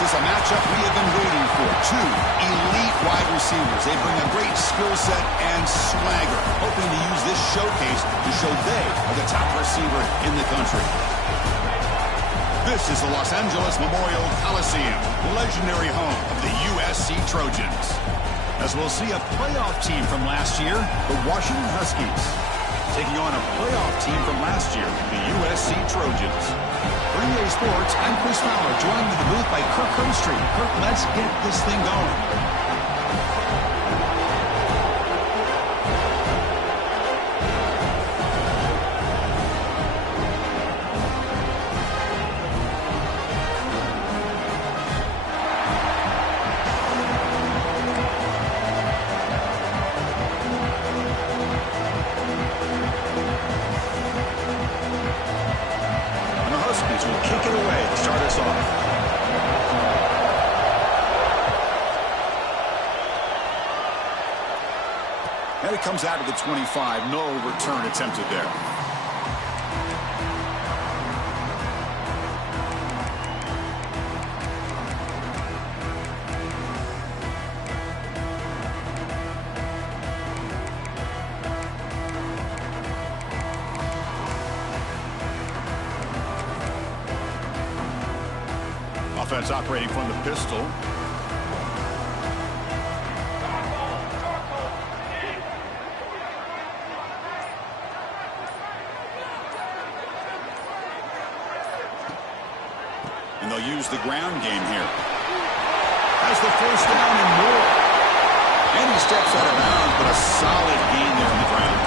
This is a matchup we have been waiting for. Two elite wide receivers. They bring a great skill set and swagger, hoping to use this showcase to show they are the top receiver in the country. This is the Los Angeles Memorial Coliseum, legendary home of the USC Trojans. As we'll see a playoff team from last year, the Washington Huskies, taking on a playoff team from last year, the USC Trojans. For EA Sports, I'm Chris Fowler, joined in the booth by Kirk Herbstreit. Kirk, let's get this thing going. Will kick it away to start us off. And it comes out of the 25. No return attempted there. Offense operating from the pistol. And they'll use the ground game here. Has the first down and more. And he steps out of bounds, but a solid gain there on the ground.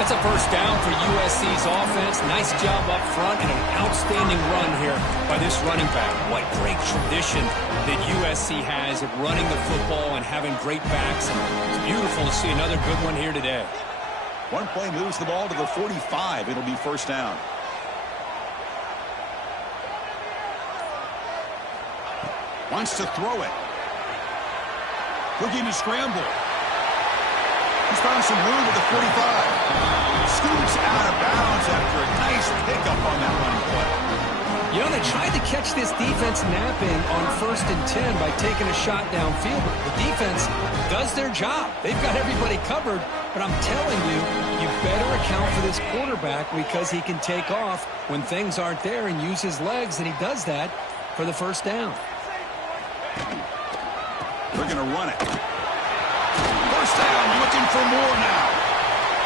That's a first down for USC's offense. Nice job up front and an outstanding run here by this running back. What great tradition that USC has of running the football and having great backs. It's beautiful to see another good one here today. One play moves the ball to the 45. It'll be first down. Wants to throw it. Looking to scramble. He's found some room at the 45. Scoots out of bounds after a nice pickup on that running play. You know, they tried to catch this defense napping on 1st and 10 by taking a shot downfield. But the defense does their job. They've got everybody covered. But I'm telling you, you better account for this quarterback because he can take off when things aren't there and use his legs, and he does that for the first down. They're going to run it. First down, looking for more now.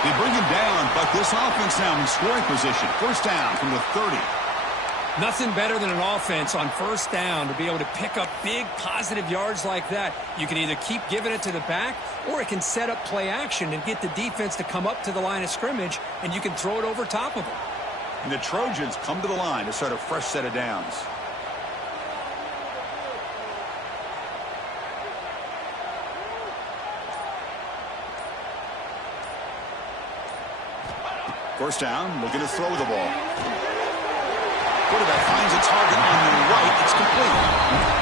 They bring him down, but this offense now in scoring position. First down from the 30. Nothing better than an offense on first down to be able to pick up big positive yards like that. You can either keep giving it to the back, or it can set up play action and get the defense to come up to the line of scrimmage, and you can throw it over top of them. And the Trojans come to the line to start a fresh set of downs. First down, looking to throw the ball. Quarterback finds a target on the right. It's complete.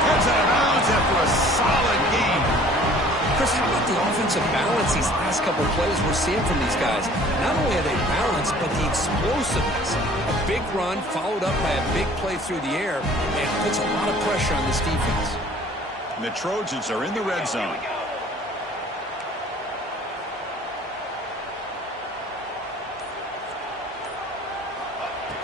Heads out of bounds after a solid game. Chris, how about the offensive balance these last couple of plays we're seeing from these guys? Not only are they balanced, but the explosiveness. A big run followed up by a big play through the air, and puts a lot of pressure on this defense. And the Trojans are in the red zone.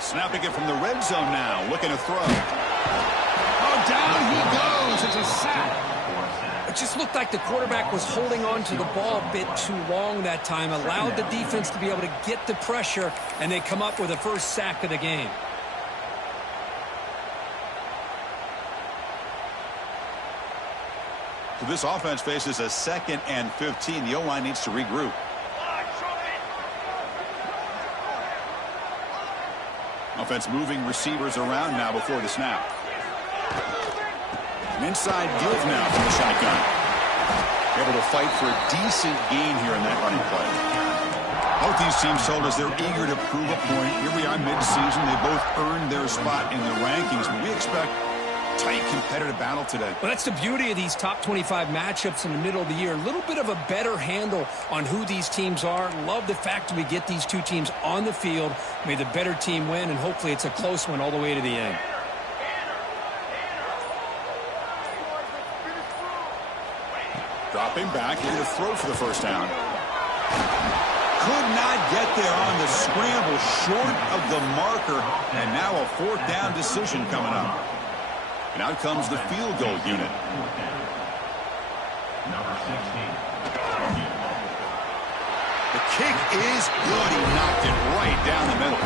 Snapping it from the red zone now, looking to throw. Oh, down he goes. It's a sack. It just looked like the quarterback was holding on to the ball a bit too long that time, allowed the defense to be able to get the pressure, and they come up with the first sack of the game. So this offense faces a 2nd and 15. The O-line needs to regroup. Offense moving receivers around now before the snap. An inside give now from the shotgun. Able to fight for a decent gain here in that running play. Both these teams told us they're eager to prove a point. Here we are mid-season. They both earned their spot in the rankings, but we expect tight competitive battle today. Well, that's the beauty of these top 25 matchups in the middle of the year. A little bit of a better handle on who these teams are. Love the fact that we get these two teams on the field. May the better team win, and hopefully it's a close one all the way to the end. Dropping back, he's going to throw for the first down. Could not get there on the scramble, short of the marker, and now a fourth down decision coming up. And out comes the field goal unit. Number 16. The kick is good. He knocked it right down the middle.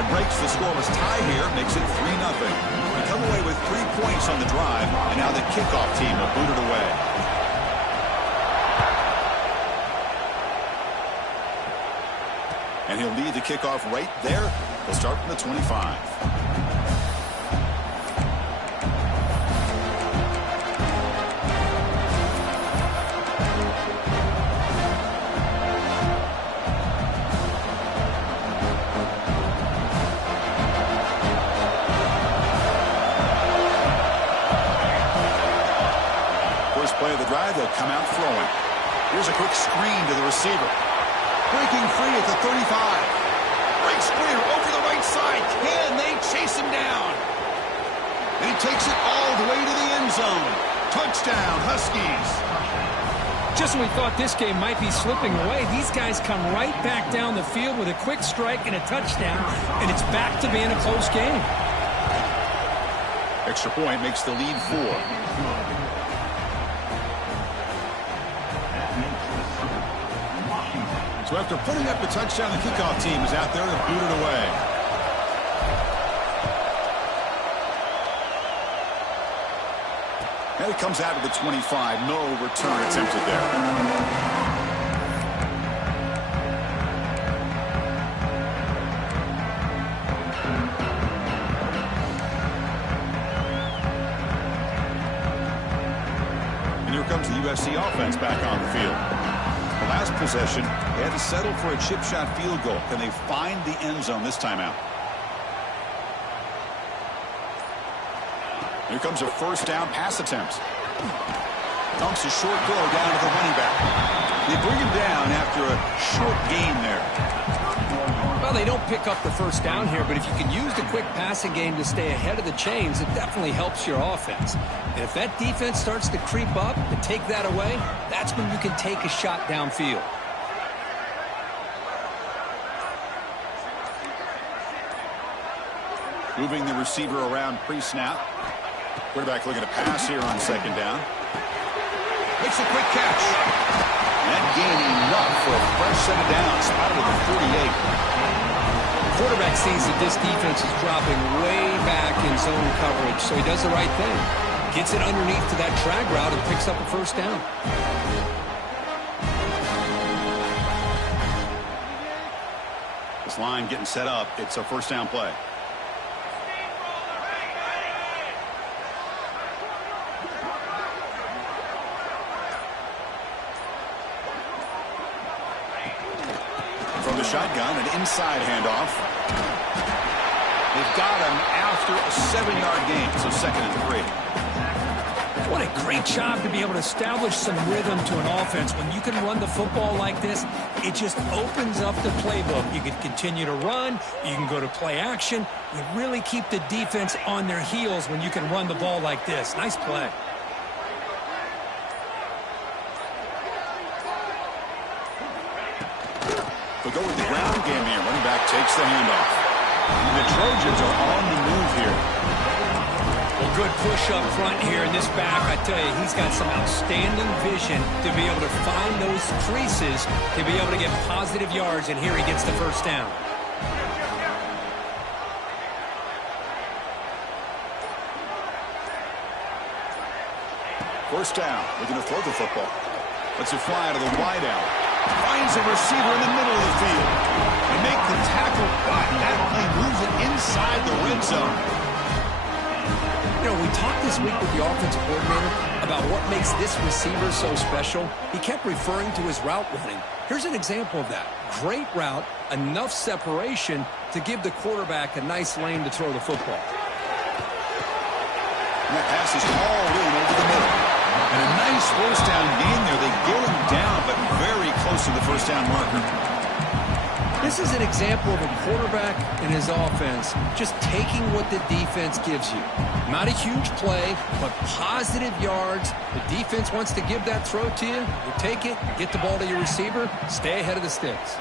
It breaks the scoreless tie here, makes it 3-0. They come away with 3 points on the drive, and now the kickoff team will boot it away. And he'll lead the kickoff right there. He'll start from the 25. Play of the drive, they'll come out throwing. Here's a quick screen to the receiver. Breaking free at the 35. Breaks clear over the right side. Can they chase him down? And he takes it all the way to the end zone. Touchdown, Huskies. Just when we thought this game might be slipping away, these guys come right back down the field with a quick strike and a touchdown, and it's back to being a close game. Extra point makes the lead 4. So after putting up the touchdown, the kickoff team is out there to boot it away. And it comes out of the 25. No return attempted there. And here comes the USC offense back on the field. Last possession, they had to settle for a chip shot field goal. Can they find the end zone this time out? Here comes a first down pass attempt. Dunks a short throw down to the running back. They bring him down after a short gain there. Well, they don't pick up the first down here, but if you can use the quick passing game to stay ahead of the chains, it definitely helps your offense. And if that defense starts to creep up and take that away, that's when you can take a shot downfield. Moving the receiver around pre-snap. Quarterback looking to pass here on second down. Makes a quick catch. That gain enough for a fresh set of downs. Spotted at the 48. Quarterback sees that this defense is dropping way back in zone coverage, so he does the right thing. Gets it underneath to that drag route and picks up a first down. This line getting set up. It's a first down play. From the shotgun, an inside handoff. They've got him after a 7-yard gain, so 2nd and 3. What a great job to be able to establish some rhythm to an offense. When you can run the football like this, it just opens up the playbook. You can continue to run. You can go to play action. You really keep the defense on their heels when you can run the ball like this. Nice play. They'll go with the ground game here. Running back takes the handoff. The Trojans are on the move here. Well, good push up front here in this back. I tell you, he's got some outstanding vision to be able to find those creases, to be able to get positive yards, and here he gets the first down. First down. Looking to throw the football. Lets it fly to the wide out. Finds a receiver in the middle of the field. They make the tackle, but that play moves it inside the red zone. You know, we talked this week with the offensive coordinator about what makes this receiver so special. He kept referring to his route running. Here's an example of that. Great route, enough separation to give the quarterback a nice lane to throw the football. And that pass is hauled in over the middle. And a nice first down gain there. They get him down, but very close to the first down marker. This is an example of a quarterback and his offense just taking what the defense gives you. Not a huge play, but positive yards. The defense wants to give that throw to you. You take it, get the ball to your receiver, stay ahead of the sticks.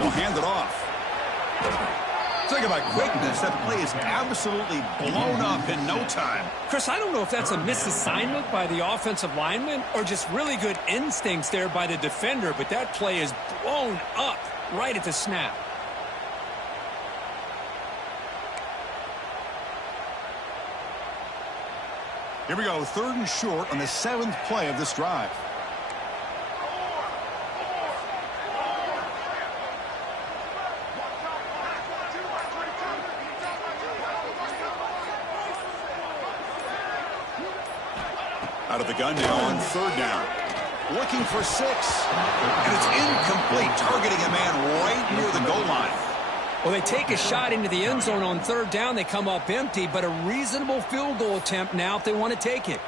They'll hand it off. Talk about quickness. That play is absolutely blown up in no time. Chris, I don't know if that's a misassignment by the offensive lineman or just really good instincts there by the defender, but that play is blown up right at the snap. Here we go, 3rd and short on the 7th play of this drive. Out of the gun now on 3rd down. Looking for 6. And it's incomplete, targeting a man right near the goal line. Well, they take a shot into the end zone on 3rd down. They come up empty, but a reasonable field goal attempt now if they want to take it.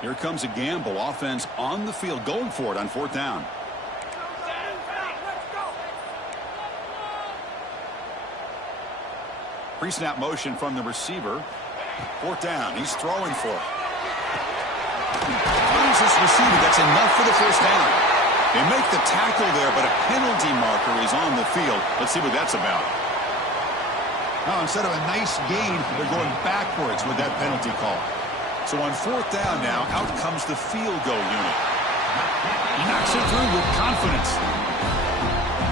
Here comes a gamble. Offense on the field, going for it on 4th down. Pre-snap motion from the receiver. 4th down. He's throwing for it. Finds this receiver. That's enough for the 1st down. They make the tackle there, but a penalty marker is on the field. Let's see what that's about. Now, instead of a nice gain, they're going backwards with that penalty call. So on 4th down now, out comes the field goal unit. He knocks it through with confidence.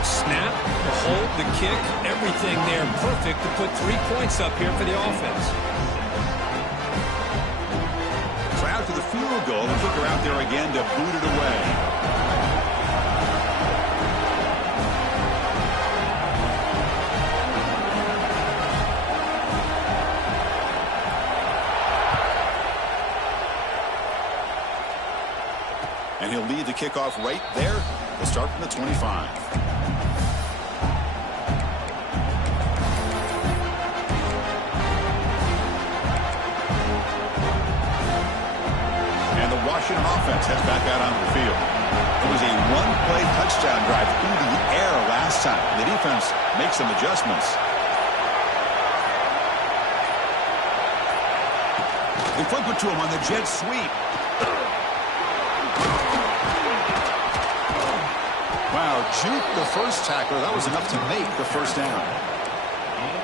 Snap, the hold, the kick, everything there perfect to put 3 points up here for the offense. So after the field goal, the kicker out there again to boot it away. And he'll lead the kickoff right there. They'll start from the 25. Washington offense heads back out onto the field. It was a 1-play touchdown drive through the air last time. The defense makes some adjustments. They flip it to him on the jet sweep. Wow, juke the first tackler. That was enough to make the 1st down.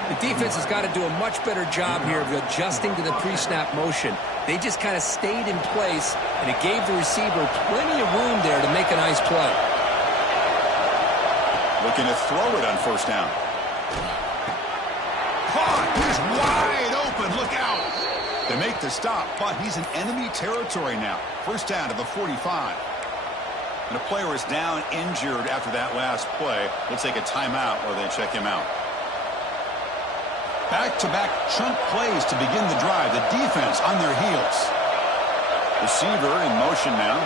The defense has got to do a much better job here of adjusting to the pre-snap motion. They just kind of stayed in place, and it gave the receiver plenty of room there to make a nice play. Looking to throw it on 1st down. Caught! He's wide open. Look out! They make the stop, but he's in enemy territory now. 1st down to the 45. And a player is down injured after that last play. They'll take a timeout while they check him out. Back-to-back chunk plays to begin the drive. The defense on their heels. Receiver in motion now.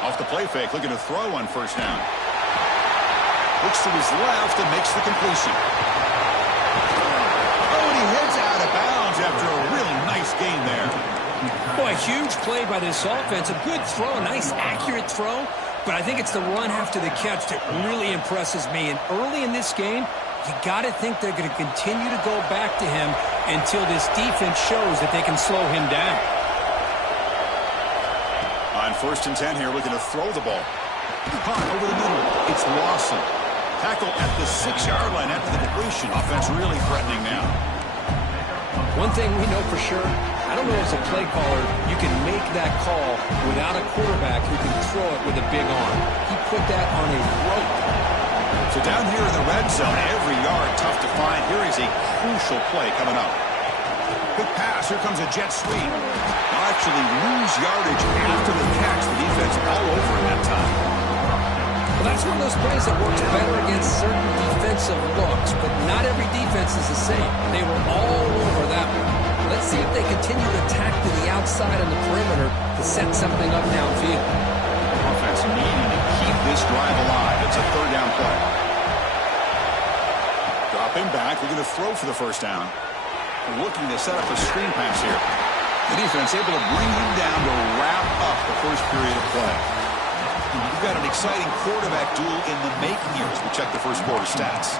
Off the play fake, looking to throw on 1st down. Looks to his left and makes the completion. Oh, and he heads out of bounds after a real nice gain there. Boy, huge play by this offense. A good throw, a nice accurate throw. But I think it's the run after the catch that really impresses me. And early in this game, you got to think they're going to continue to go back to him until this defense shows that they can slow him down. On 1st and 10 here, looking to throw the ball. Caught over the middle. It's Lawson. Tackle at the 6-yard line after the completion. Offense really threatening now. One thing we know for sure, I don't know as a play caller, you can make that call without a quarterback who can throw it with a big arm. He put that on a rope. So down here in the red zone, every yard tough to find. Here is a crucial play coming up. Quick pass. Here comes a jet sweep. They'll actually lose yardage after the catch. The defense all over him that time. Well, that's one of those plays that works better against certain defensive looks, but not every defense is the same. They were all over that one. Let's see if they continue to attack to the outside on the perimeter to set something up downfield. Offense needing to keep this drive alive. It's a third down play. Dropping back, looking to throw for the first down. Looking to set up a screen pass here. The defense able to bring him down to wrap up the first period of play. We've got an exciting quarterback duel in the making here as we check the first quarter stats.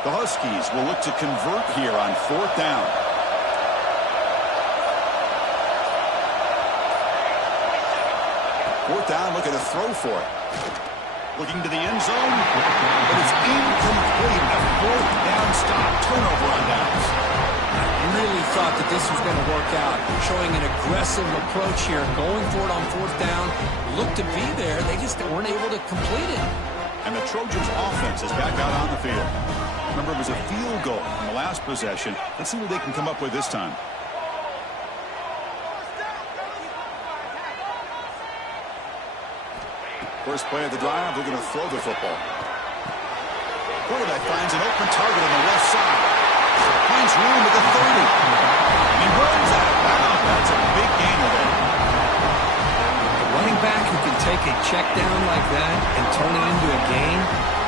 The Huskies will look to convert here on fourth down. Fourth down, looking to throw for it. Looking to the end zone, but it's incomplete. A fourth down stop, turnover on downs. I really thought that this was going to work out. Showing an aggressive approach here, going for it on fourth down. Looked to be there, they just weren't able to complete it. And the Trojans' offense is back out on the field. Remember, it was a field goal in the last possession. Let's see what they can come up with this time. First play of the drive, looking to throw the football. Quarterback finds an open target on the left side. Finds room at the 30. He runs out of bounds. That's a big gainer there. A running back who can take a check down like that and turn it into a gain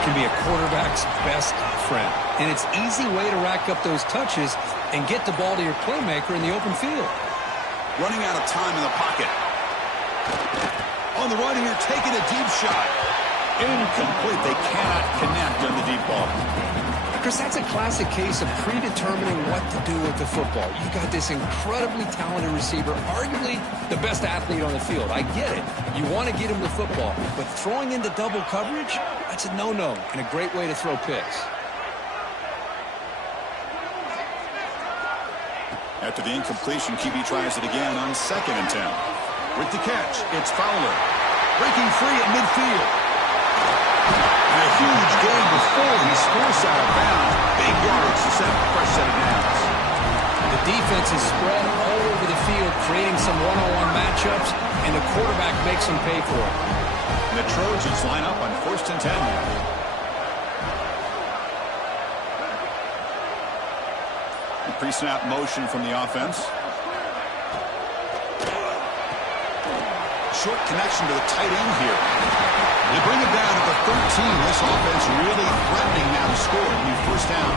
can be a quarterback's best friend. And it's an easy way to rack up those touches and get the ball to your playmaker in the open field. Running out of time in the pocket. On the run here, taking a deep shot. Incomplete. They cannot connect on the deep ball. Chris, that's a classic case of predetermining what to do with the football. You got this incredibly talented receiver, arguably the best athlete on the field. I get it. You want to get him the football, but throwing into double coverage, that's a no-no and a great way to throw picks. After the incompletion, QB tries it again on 2nd and 10. With the catch, it's Fowler. Breaking free at midfield. And a huge gain before he's forced out of bounds. Big yards to set up a fresh set of downs. The defense is spread all over the field, creating some one-on-one matchups, and the quarterback makes them pay for it. And the Trojans line up on 1st and 10 now. Pre-snap motion from the offense. Short connection to the tight end here. They bring it down at the 13. This offense really threatening now to score a new first down.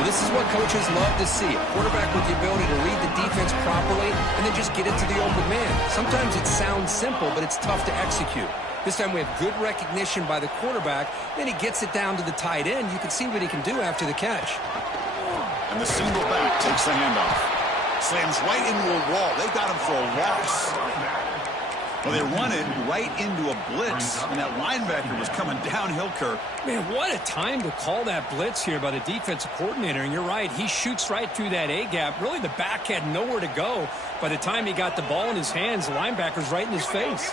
Well, this is what coaches love to see. A quarterback with the ability to read the defense properly and then just get it to the open man. Sometimes it sounds simple, but it's tough to execute. This time we have good recognition by the quarterback. Then he gets it down to the tight end. You can see what he can do after the catch. And the single back takes the handoff. Slams right into a wall. They got him for a loss. Well, they run it right into a blitz, and that linebacker was coming downhill, Kirk. Man, what a time to call that blitz here by the defensive coordinator. And you're right, he shoots right through that A-gap. Really, the back had nowhere to go. By the time he got the ball in his hands, the linebacker's right in his face.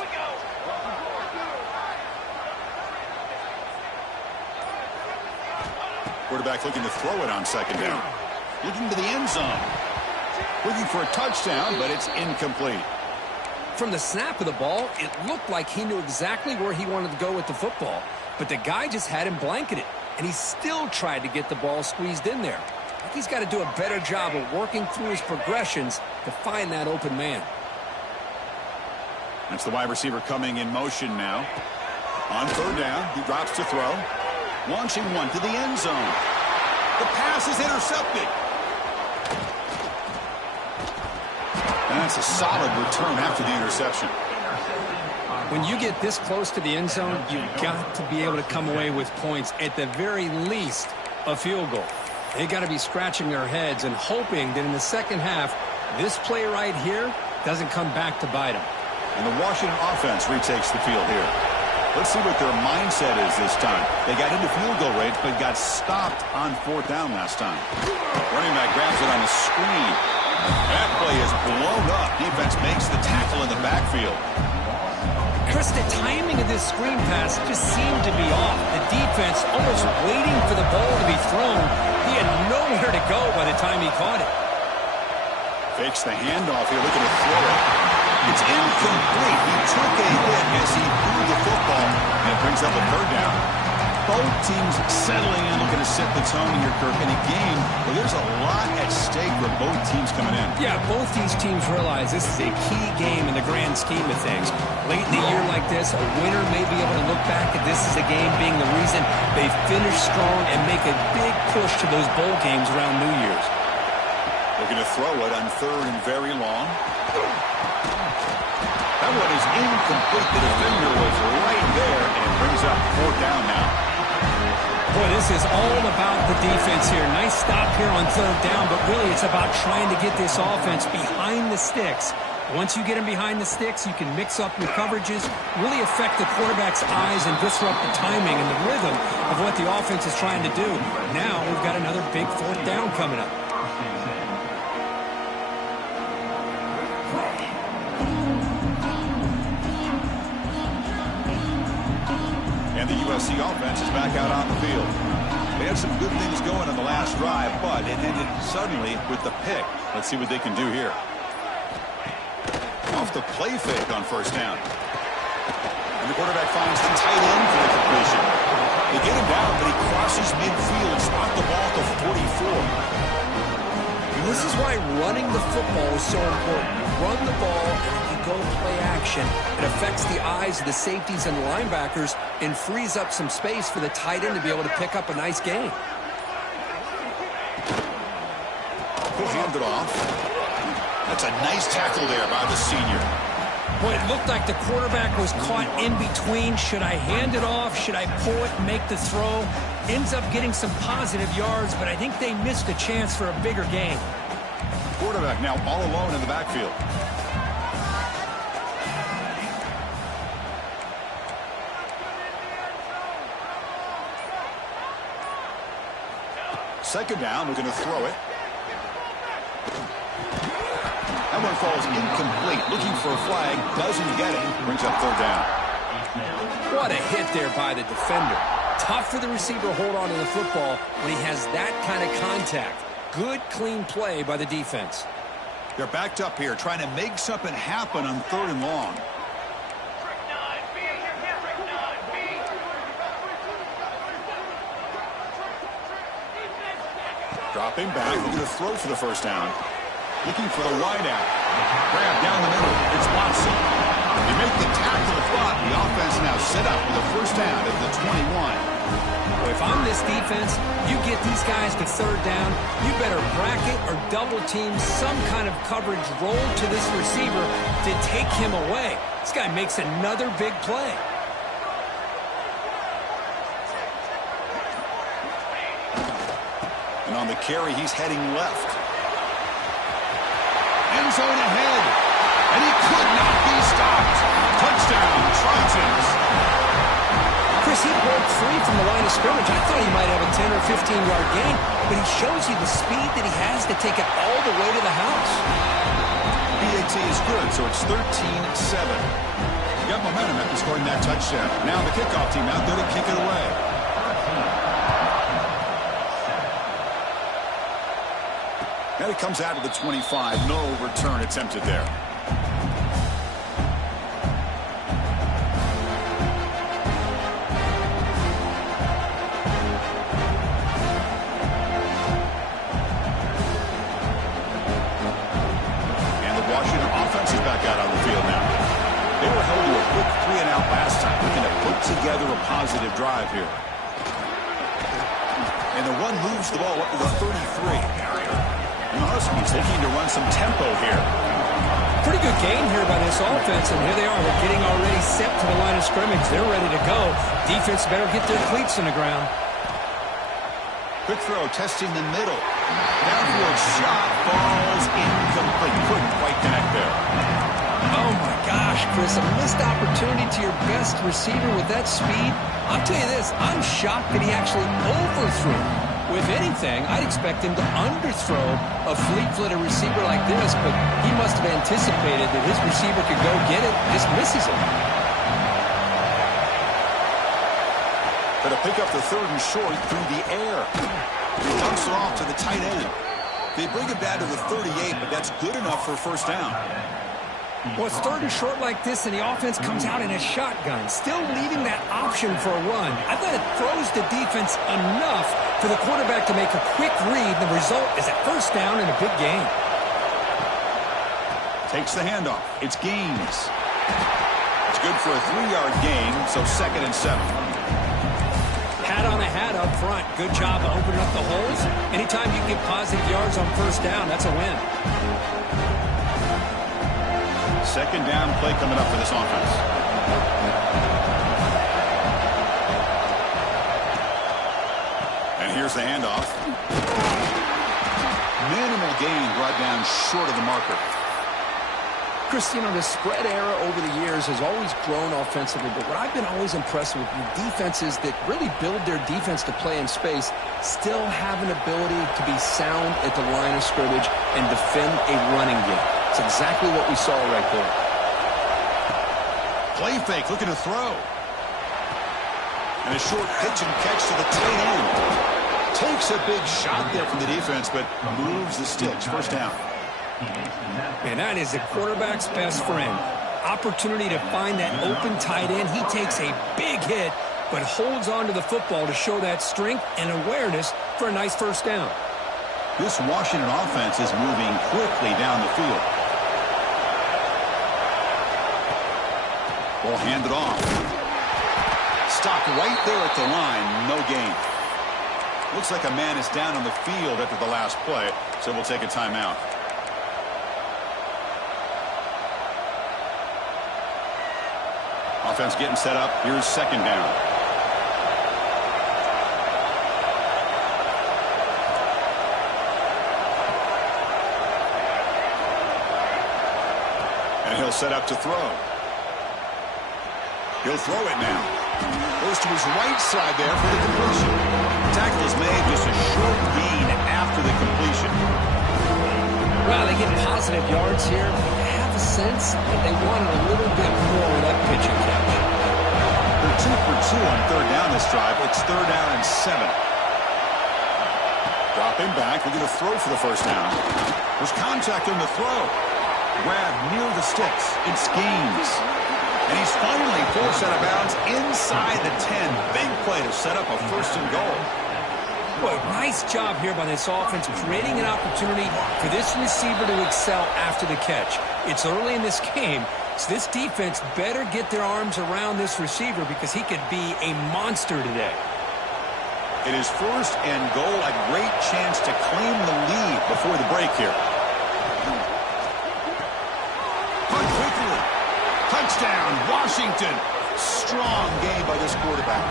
Quarterback looking to throw it on 2nd down. Looking to the end zone. Looking for a touchdown, but it's incomplete. From the snap of the ball, it looked like he knew exactly where he wanted to go with the football. But the guy just had him blanketed, and he still tried to get the ball squeezed in there. I think he's got to do a better job of working through his progressions to find that open man. That's the wide receiver coming in motion now. On 3rd down, he drops to throw. Launching one to the end zone. The pass is intercepted. And that's a solid return after the interception. When you get this close to the end zone, you've got to be able to come away with points, at the very least, a field goal. They got to be scratching their heads and hoping that in the second half, this play right here doesn't come back to bite them. And the Washington offense retakes the field here. Let's see what their mindset is this time. They got into field goal range, but got stopped on 4th down last time. Running back grabs it on the screen. That play is blown up. Defense makes the tackle in the backfield. Chris, the timing of this screen pass just seemed to be off. The defense almost waiting for the ball to be thrown. He had nowhere to go by the time he caught it. Fakes the handoff here, looking to throw it. It's incomplete. He took a hit as he threw the football, and it brings up a third down. Both teams settling in, looking to set the tone here, Kirk, in a game where there's a lot at stake for both teams coming in. Yeah, both these teams realize this is a key game in the grand scheme of things. Late in the year like this, a winner may be able to look back at this as a game being the reason they finish strong and make a big push to those bowl games around New Year's. Looking to throw it on third and very long. That one is incomplete. The defender was right there, and it brings up fourth down now. Boy, this is all about the defense here. Nice stop here on third down, but really it's about trying to get this offense behind the sticks. Once you get them behind the sticks, you can mix up your coverages, really affect the quarterback's eyes and disrupt the timing and the rhythm of what the offense is trying to do. Now we've got another big fourth down coming up. And the USC offense is back out on the field. They had some good things going on the last drive, but it ended suddenly with the pick. Let's see what they can do here. Off the play fake on first down. And the quarterback finds the tight end for the completion. They get him down, but he crosses midfield and spot the ball to 44. This is why running the football is so important. You run the ball, and if you go play action, it affects the eyes of the safeties and linebackers and frees up some space for the tight end to be able to pick up a nice gain. He'll hand it off. That's a nice tackle there by the senior. Boy, it looked like the quarterback was caught in between. Should I hand it off? Should I pull it and make the throw? Ends up getting some positive yards, but I think they missed a chance for a bigger gain. Quarterback now all alone in the backfield. Second down, we're going to throw it. That one falls incomplete. Looking for a flag, doesn't get it. Brings up third down. What a hit there by the defender. Tough for the receiver to hold on to the football when he has that kind of contact. Good, clean play by the defense. They're backed up here, trying to make something happen on third and long. Dropping back, looking to throw for the first down. Looking for the wide out. Grab down the middle. It's Watson. They make the tackle, but the offense now set up with a first down at the 21. Well, if I'm this defense, you get these guys to third down, you better bracket or double team some kind of coverage roll to this receiver to take him away. This guy makes another big play. And on the carry, he's heading left. End zone ahead. And he could not be stopped. Touchdown, Trojans. Chris, he broke free from the line of scrimmage. I thought he might have a 10 or 15-yard gain, but he shows you the speed that he has to take it all the way to the house. PAT is good, so it's 13-7. You got momentum after scoring that touchdown. Now the kickoff team out there to kick it away. And it comes out of the 25. No return attempted there. And the Washington offense is back out on the field now. They were held to a quick 3-and-out last time, looking to put together a positive drive here. And the run moves the ball up to the 33. And the Huskies looking to run some tempo here. Pretty good game here by this offense, and here they are. They're getting already set to the line of scrimmage. They're ready to go. Defense better get their cleats in the ground. Quick throw, testing the middle. Downfield shot, falls incomplete. Couldn't quite connect there. Oh, my gosh, Chris, a missed opportunity to your best receiver with that speed. I'll tell you this, I'm shocked that he actually overthrew. With anything, I'd expect him to underthrow a fleet-footed receiver like this, but he must have anticipated that his receiver could go get it, just misses it. Going to pick up the third and short through the air. He dumps it off to the tight end. They bring it down to the 38, but that's good enough for a first down. Well, it's third and short like this, and the offense comes out in a shotgun, still leaving that option for a run. I thought it throws the defense enough for the quarterback to make a quick read. The result is a first down and a big gain. Takes the handoff. It's Gaines. It's good for a 3-yard gain, so 2nd and 7. Hat on a hat up front. Good job of opening up the holes. Anytime you get positive yards on first down, that's a win. 2nd down play coming up for this offense. And here's the handoff. Minimal gain brought down short of the marker. Chris, you know, the spread era over the years has always grown offensively, but what I've been always impressed with defenses that really build their defense to play in space still have an ability to be sound at the line of scrimmage and defend a running game. It's exactly what we saw right there. Play fake, looking to throw. And a short pitch and catch to the tight end. Takes a big shot there from the defense, but moves the sticks. First down. And that is the quarterback's best friend. Opportunity to find that open tight end. He takes a big hit, but holds on to the football to show that strength and awareness for a nice first down. This Washington offense is moving quickly down the field. Ball handed off. Stopped right there at the line. No gain. Looks like a man is down on the field after the last play, so we'll take a timeout. Offense getting set up. Here's 2nd down. And he'll set up to throw. He'll throw it now. Goes to his right side there for the completion. Tackle is made, just a short gain after the completion. Well, they get positive yards here, but I have a sense that they wanted a little bit more with that pitch and catch. They're 2 for 2 on 3rd down this drive. It's 3rd down and 7. Dropping back, looking to throw for the first down. There's contact on the throw. Grab near the sticks. It's Gaines. And he's finally forced out of bounds inside the 10. Big play to set up a 1st and goal. Boy, nice job here by this offense, creating an opportunity for this receiver to excel after the catch. It's early in this game, so this defense better get their arms around this receiver because he could be a monster today. It is 1st and goal, a great chance to claim the lead before the break here. Punt quickly. Touchdown, Washington. Strong game by this quarterback.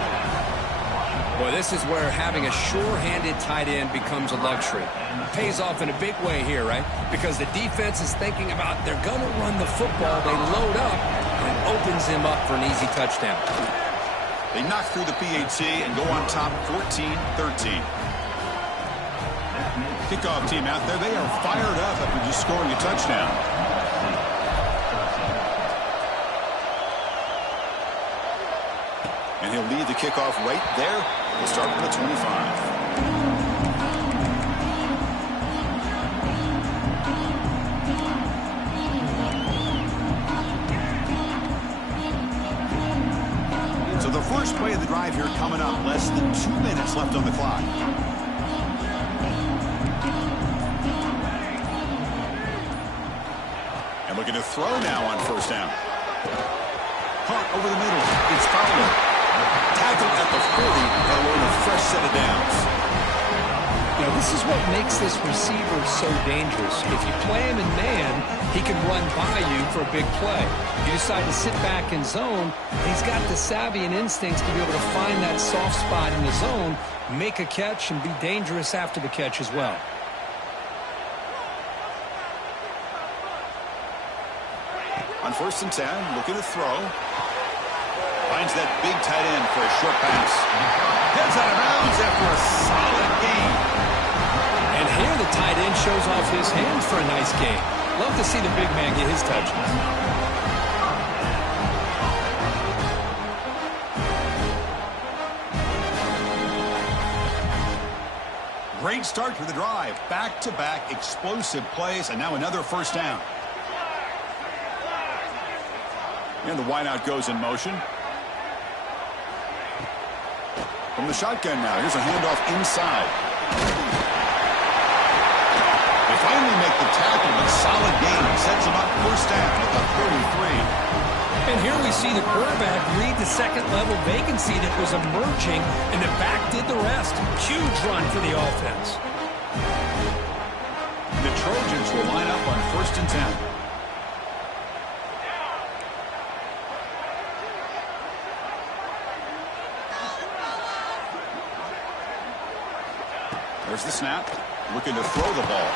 Boy, this is where having a sure-handed tight end becomes a luxury. Pays off in a big way here, right? Because the defense is thinking about they're going to run the football. They load up, and it opens him up for an easy touchdown. They knock through the PAT and go on top 14-13. Kickoff team out there, they are fired up after just scoring a touchdown. And he'll lead the kickoff right there. We'll start from the 25. So the first play of the drive here coming up. Less than 2 minutes left on the clock. And looking to throw now on first down. Hunt over the middle. It's Fowler. Tackled at the 40 and we're in a fresh set of downs. You know, this is what makes this receiver so dangerous. If you play him in man, he can run by you for a big play. You decide to sit back in zone, he's got the savvy and instincts to be able to find that soft spot in the zone, make a catch, and be dangerous after the catch as well. On 1st and 10, looking to throw. Finds that big tight end for a short pass. Heads out of bounds after a solid gain. And here the tight end shows off his hands for a nice gain. Love to see the big man get his touches. Great start to the drive. Back-to-back explosive plays, and now another first down. And the wideout goes in motion. From the shotgun now, here's a handoff inside. They finally make the tackle, but solid gain. Sets him up first down at the 33. And here we see the quarterback read the second-level vacancy that was emerging, and the back did the rest. Huge run for the offense. The Trojans will line up on 1st and 10. There's the snap. Looking to throw the ball.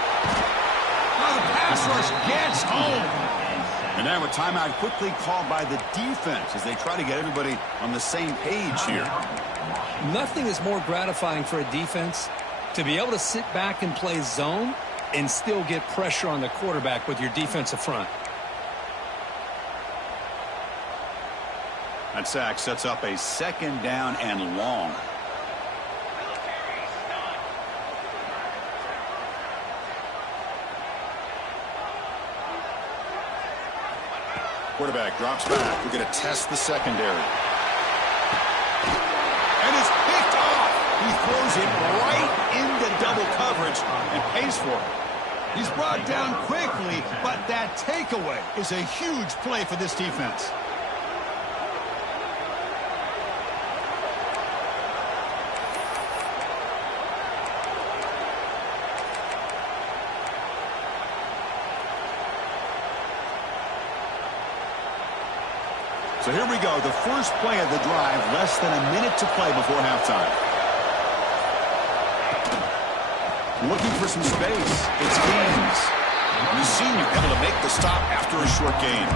Oh, the pass rush gets home. And now a timeout quickly called by the defense as they try to get everybody on the same page here. Nothing is more gratifying for a defense to be able to sit back and play zone and still get pressure on the quarterback with your defensive front. That sack sets up a 2nd down and long. Quarterback drops back. We're going to test the secondary. And it's picked off. He throws it right into double coverage and pays for it. He's brought down quickly, but that takeaway is a huge play for this defense. So here we go, the first play of the drive, less than a minute to play before halftime. Looking for some space. It's Gaines. The senior able to make the stop after a short gain.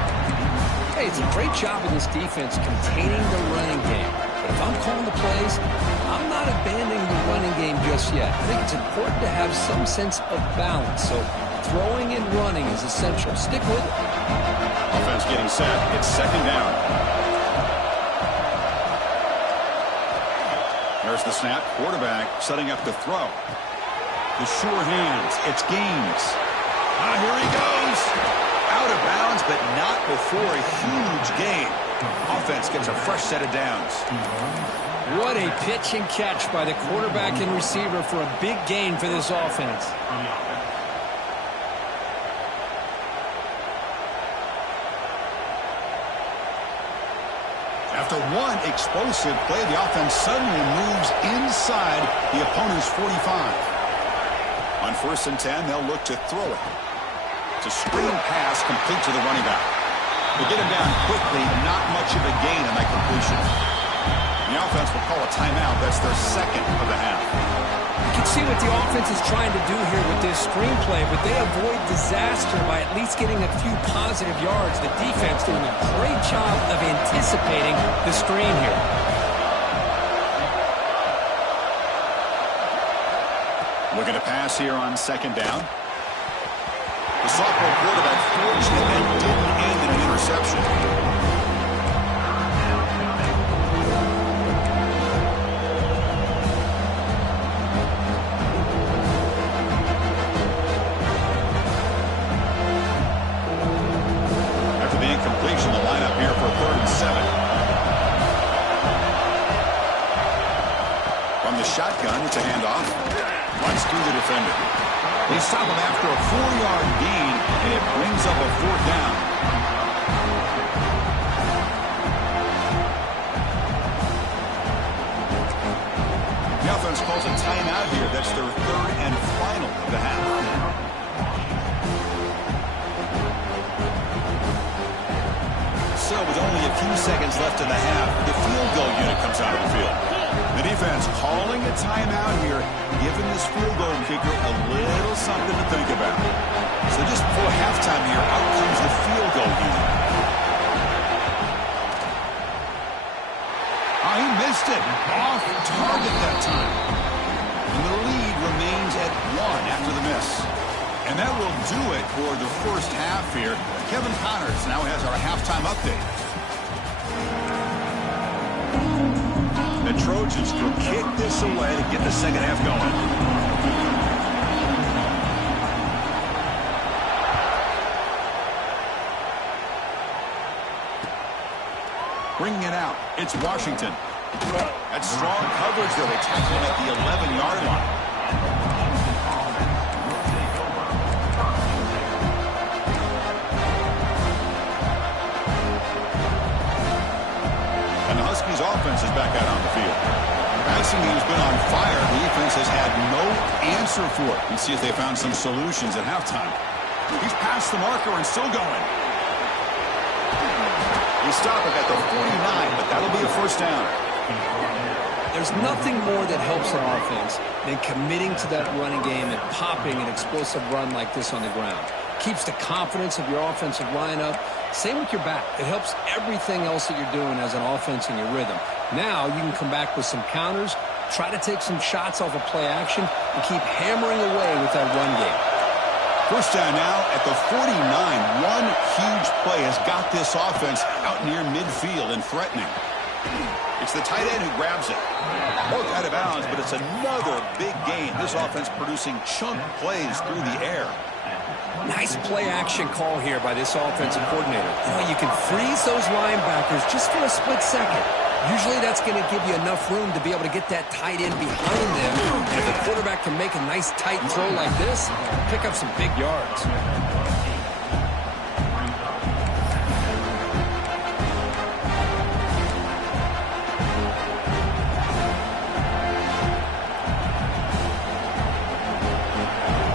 Hey, it's a great job of this defense containing the running game. But if I'm calling the plays, I'm not abandoning the running game just yet. I think it's important to have some sense of balance. So throwing and running is essential. Stick with it. Offense getting set. It's 2nd down. There's the snap. Quarterback setting up the throw. The sure hands. It's Gaines. Here he goes. Out of bounds, but not before a huge gain. Offense gets a fresh set of downs. What a pitch and catch by the quarterback and receiver for a big gain for this offense. After one explosive play, the offense suddenly moves inside the opponent's 45. On 1st and 10, they'll look to throw it. It's a screen pass complete to the running back. They get him down quickly, not much of a gain on that completion. The offense will call a timeout. That's their 2nd of the half. You can see what the offense is trying to do here with this screenplay, but they avoid disaster by at least getting a few positive yards. The defense doing a great job of anticipating the screen here. Looking to pass here on 2nd down. The sophomore quarterback fortunate and didn't end in an interception. After the incompletion, the lineup here for 3rd and 7. From the shotgun, it's a handoff. Runs through the defender. They stop him after a 4-yard gain, and it brings up a 4th down. The offense calls a timeout here. That's their 3rd and final of the half. So with only a few seconds left in the half, the field goal unit comes out of the field. The defense calling a timeout here, giving this field goal kicker a little something to think about. So just before halftime here, out comes the field goal unit. Oh, he missed it. Off target that time. And the lead remains at 1 after the miss. And that will do it for the first half here. Kevin Connors now has our halftime update. The Trojans will kick this away to get the second half going. Bringing it out, it's Washington. That's strong coverage, though. They tackle him at the 11-yard line. And the Huskies offense is back out on the field. Passing game's been on fire. The defense has had no answer for it. Let's see if they found some solutions at halftime. He's past the marker and still going. He stopped it at the 49, but that'll be a first down. There's nothing more that helps an offense than committing to that running game and popping an explosive run like this on the ground. Keeps the confidence of your offensive lineup. Same with your back. It helps everything else that you're doing as an offense in your rhythm. Now you can come back with some counters, try to take some shots off of play action, and keep hammering away with that run game. First down now at the 49. One huge play has got this offense out near midfield and threatening. It's the tight end who grabs it. Both out of bounds, but it's another big gain. This offense producing chunk plays through the air. Nice play action call here by this offensive coordinator. You can freeze those linebackers just for a split second. Usually that's going to give you enough room to be able to get that tight end behind them. And if the quarterback can make a nice tight throw like this, pick up some big yards.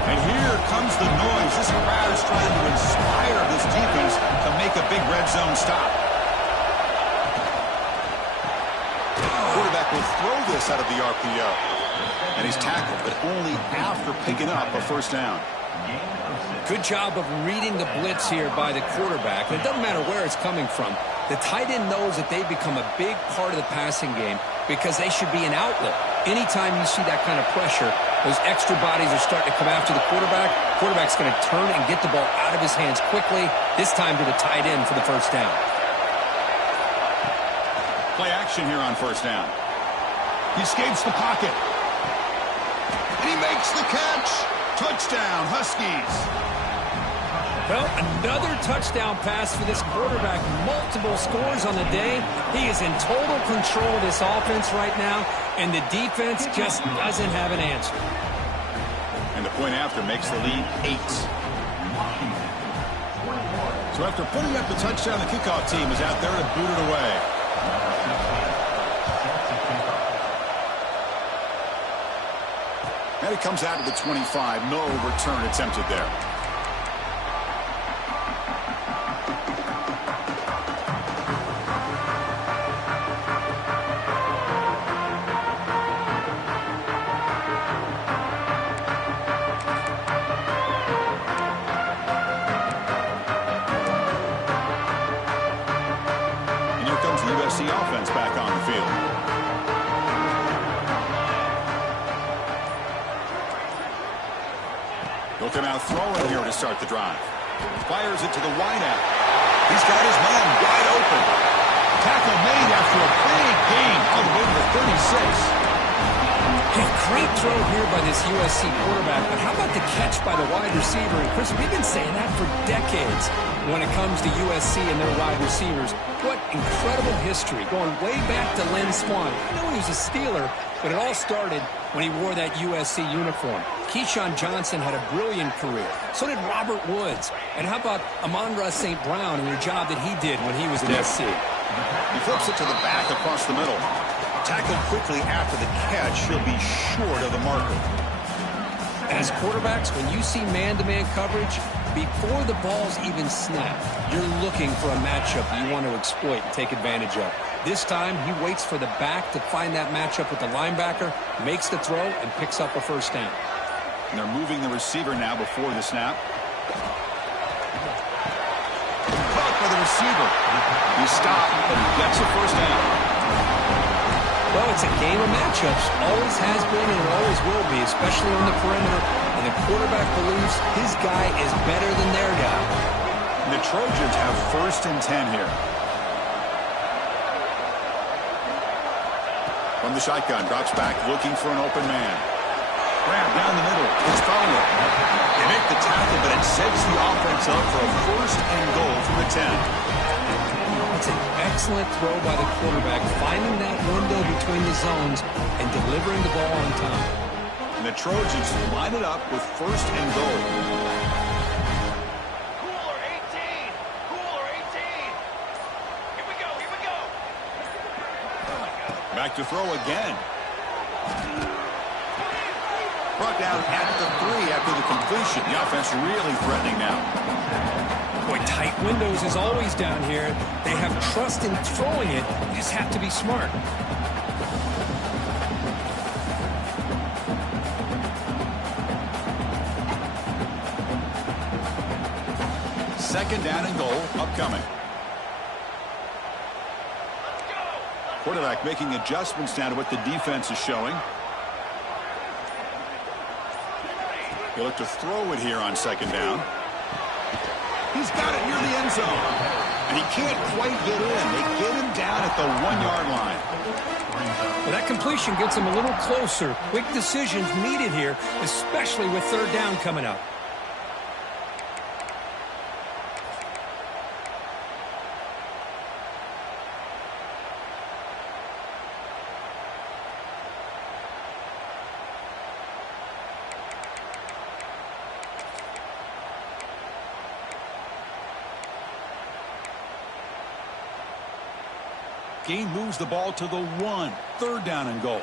And here comes the noise. This crowd is trying to inspire this defense to make a big red zone stop. Will throw this out of the RPO. And he's tackled, but only after picking up a first down. Good job of reading the blitz here by the quarterback. It doesn't matter where it's coming from. The tight end knows that they become a big part of the passing game because they should be an outlet. Anytime you see that kind of pressure, those extra bodies are starting to come after the quarterback. Quarterback's going to turn and get the ball out of his hands quickly, this time to the tight end for the first down. Play action here on first down. He escapes the pocket. And he makes the catch. Touchdown, Huskies. Well, another touchdown pass for this quarterback. Multiple scores on the day. He is in total control of this offense right now, and the defense just doesn't have an answer. And the point after makes the lead 8. So after putting up the touchdown, the kickoff team is out there to boot it away. And it comes out to the 25. No return attempted there. And here comes the USC offense back on the field. He'll come out throwing here to start the drive. Fires it to the wideout. He's got his man wide open. Tackle made after a big gain all the way to the 36. A great throw here by this USC quarterback, but how about the catch by the wide receiver? And Chris, we've been saying that for decades when it comes to USC and their wide receivers. What incredible history, going way back to Lynn Swann. I know he was a Steeler, but it all started when he wore that USC uniform. Keyshawn Johnson had a brilliant career. So did Robert Woods. And how about Amon-Ra St. Brown and the job that he did when he was at SC? He flips it to the back across the middle. Tackled quickly after the catch. He'll be short of the marker. As quarterbacks, when you see man-to-man coverage, before the ball's even snapped, you're looking for a matchup you want to exploit and take advantage of. This time, he waits for the back to find that matchup with the linebacker, makes the throw, and picks up a first down. And they're moving the receiver now before the snap. Caught by the receiver. He stopped, but he gets a first down. Well, it's a game of matchups. Always has been and it always will be, especially on the perimeter. And the quarterback believes his guy is better than their guy. And the Trojans have 1st and 10 here. From the shotgun, drops back, looking for an open man. Grab down the middle. It's Fowler. They make the tackle, but it sets the offense up for a 1st and goal from the 10. That's an excellent throw by the quarterback, finding that window between the zones and delivering the ball on time. And the Trojans line it up with 1st and goal. Cooler 18! Cooler 18! Here we go, here we go! Back to throw again. Brought down at the 3 after the completion. The offense really threatening now. Boy, tight windows is always down here. They have trust in throwing it. You just have to be smart. Second down and goal upcoming. Quarterback making adjustments now to what the defense is showing. He'll look to throw it here on 2nd down. He's got it near the end zone. And he can't quite get in. They get him down at the 1-yard line. Well, that completion gets him a little closer. Quick decisions needed here, especially with 3rd down coming up. Gain moves the ball to the 1. 3rd down and goal.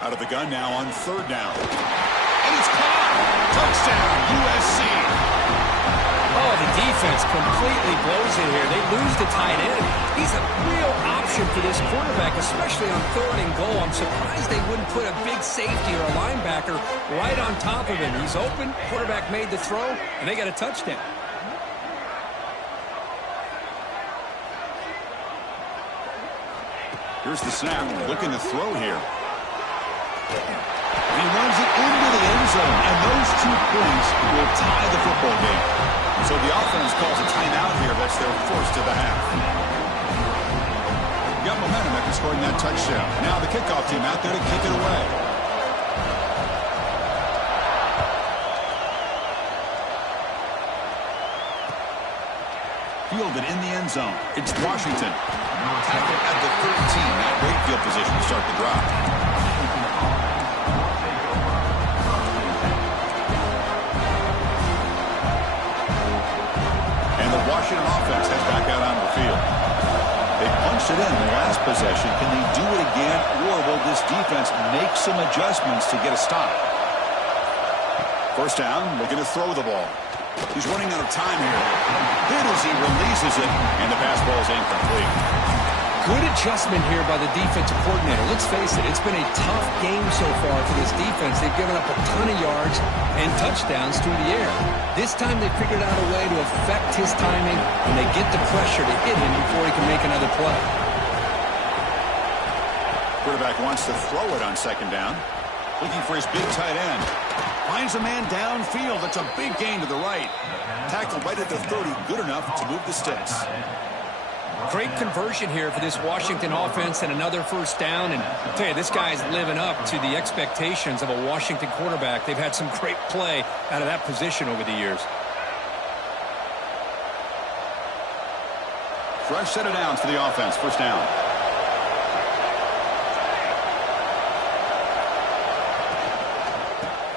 Out of the gun now on 3rd down. And it's caught. Touchdown, USC. Oh, the defense completely blows it here. They lose the tight end. He's a real option for this quarterback, especially on 3rd and goal. I'm surprised they wouldn't put a big safety or a linebacker right on top of him. He's open. Quarterback made the throw, and they got a touchdown. Here's the snap. Looking to throw here. And he runs it into the end zone. And those 2 points will tie the football game. So the offense calls a timeout here. That's their 1st of the half. Got momentum after scoring that touchdown. Now the kickoff team out there to kick it away. Fielded in the end zone. It's Washington. Tackled at the 13. Not great field position to start the drive. Washington offense heads back out on the field. They punched it in the last possession. Can they do it again, or will this defense make some adjustments to get a stop? 1st down, looking to throw the ball. He's running out of time here. Hit as he releases it, and the pass ball is incomplete. Good adjustment here by the defensive coordinator. Let's face it, it's been a tough game so far for this defense. They've given up a ton of yards and touchdowns through the air. This time they figured out a way to affect his timing, and they get the pressure to hit him before he can make another play. Quarterback wants to throw it on 2nd down. Looking for his big tight end. Finds a man downfield. That's a big gain to the right. Tackle right at the 30. Good enough to move the sticks. Great conversion here for this Washington offense and another 1st down. And I'll tell you, this guy's living up to the expectations of a Washington quarterback. They've had some great play out of that position over the years. Fresh set of downs for the offense. 1st down.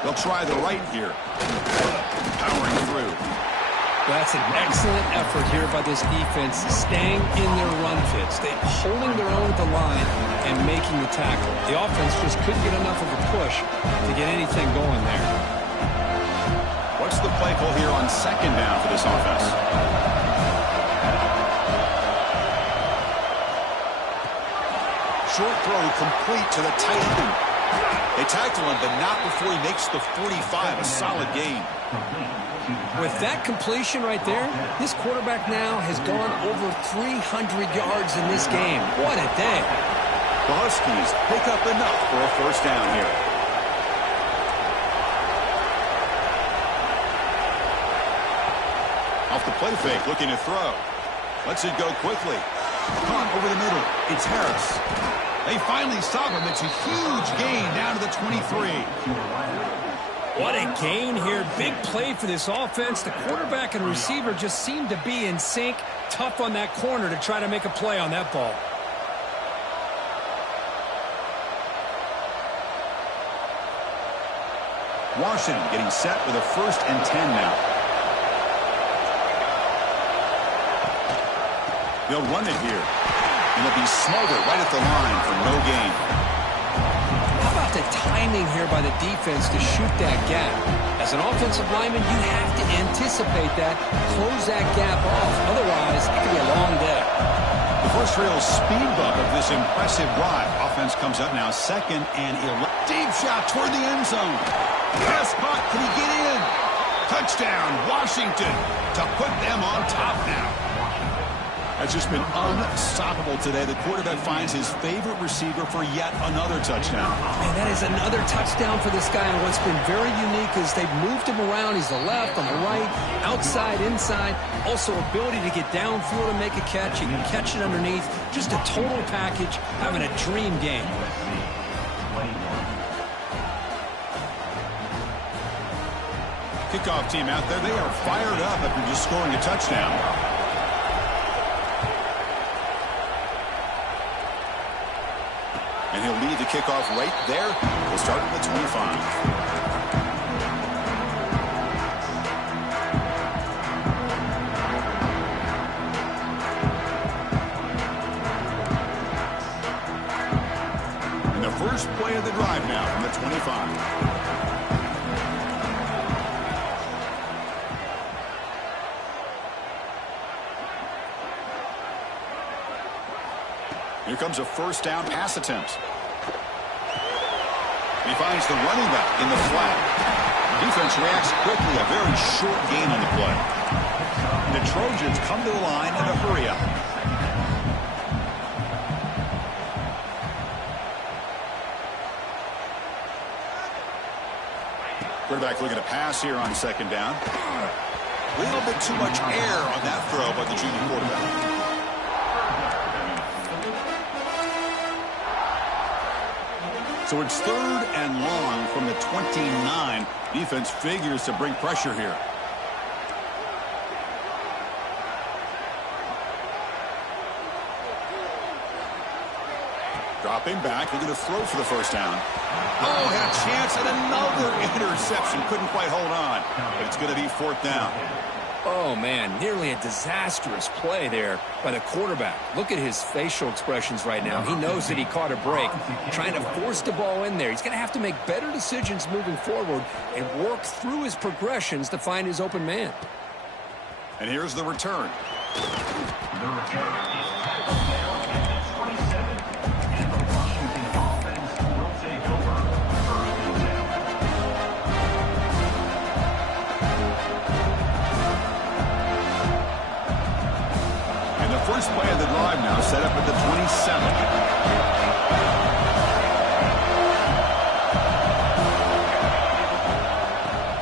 They'll try the right here. Powering through. That's an excellent effort here by this defense, staying in their run fits. They're holding their own at the line and making the tackle. The offense just couldn't get enough of a push to get anything going there. What's the play call here on 2nd down for this offense? Short throw complete to the tight end. They tackle him, but not before he makes the 45. A solid gain. With that completion right there, this quarterback now has gone over 300 yards in this game. What a day. The Huskies pick up enough for a 1st down here. Off the play fake, looking to throw. Lets it go quickly. Caught over the middle. It's Harris. They finally stop him. It's a huge gain down to the 23. What a gain here. Big play for this offense. The quarterback and receiver just seem to be in sync. Tough on that corner to try to make a play on that ball. Washington getting set with a 1st and 10 now. They'll run it here. And it'll be Smolder right at the line for no gain. How about the timing here by the defense to shoot that gap? As an offensive lineman, you have to anticipate that, close that gap off. Otherwise, it could be a long day. The first real speed bump of this impressive drive. Offense comes up now 2nd and 11. Deep shot toward the end zone. Pass caught. Can he get in? Touchdown, Washington, to put them on top now. That's just been unstoppable today. The quarterback finds his favorite receiver for yet another touchdown. Man, that is another touchdown for this guy. And what's been very unique is they've moved him around. He's the left, on the right, outside, inside. Also ability to get downfield and make a catch. He can catch it underneath. Just a total package, having a dream game. Kickoff team out there. They are fired up after just scoring a touchdown. And he'll lead the kickoff right there. We'll start at the 25. And the first play of the drive now from the 25. Here comes a 1st down pass attempt. He finds the running back in the flat. Defense reacts quickly. A very short gain on the play. And the Trojans come to the line in a hurry up. Quarterback looking to pass here on 2nd down. A little bit too much air on that throw by the junior quarterback. So it's 3rd and long from the 29. Defense figures to bring pressure here. Dropping back, looking to throw for the 1st down. Oh, had a chance at another interception. Couldn't quite hold on. But it's going to be 4th down. Oh, man, nearly a disastrous play there by the quarterback. Look at his facial expressions right now. He knows that he caught a break, trying to force the ball in there. He's going to have to make better decisions moving forward and work through his progressions to find his open man. And here's the return. First play of the drive now set up at the 27.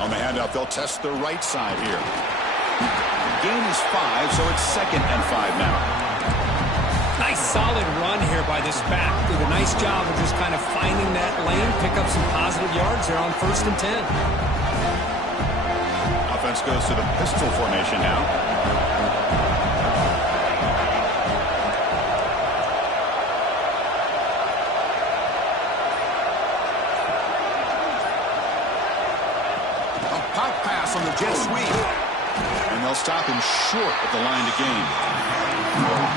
On the handoff, they'll test the right side here. Gain is 5, so it's 2nd and 5 now. Nice solid run here by this back. Did a nice job of just kind of finding that lane, pick up some positive yards there on 1st and 10. Offense goes to the pistol formation now. On the jet sweep. And they'll stop him short of the line to gain.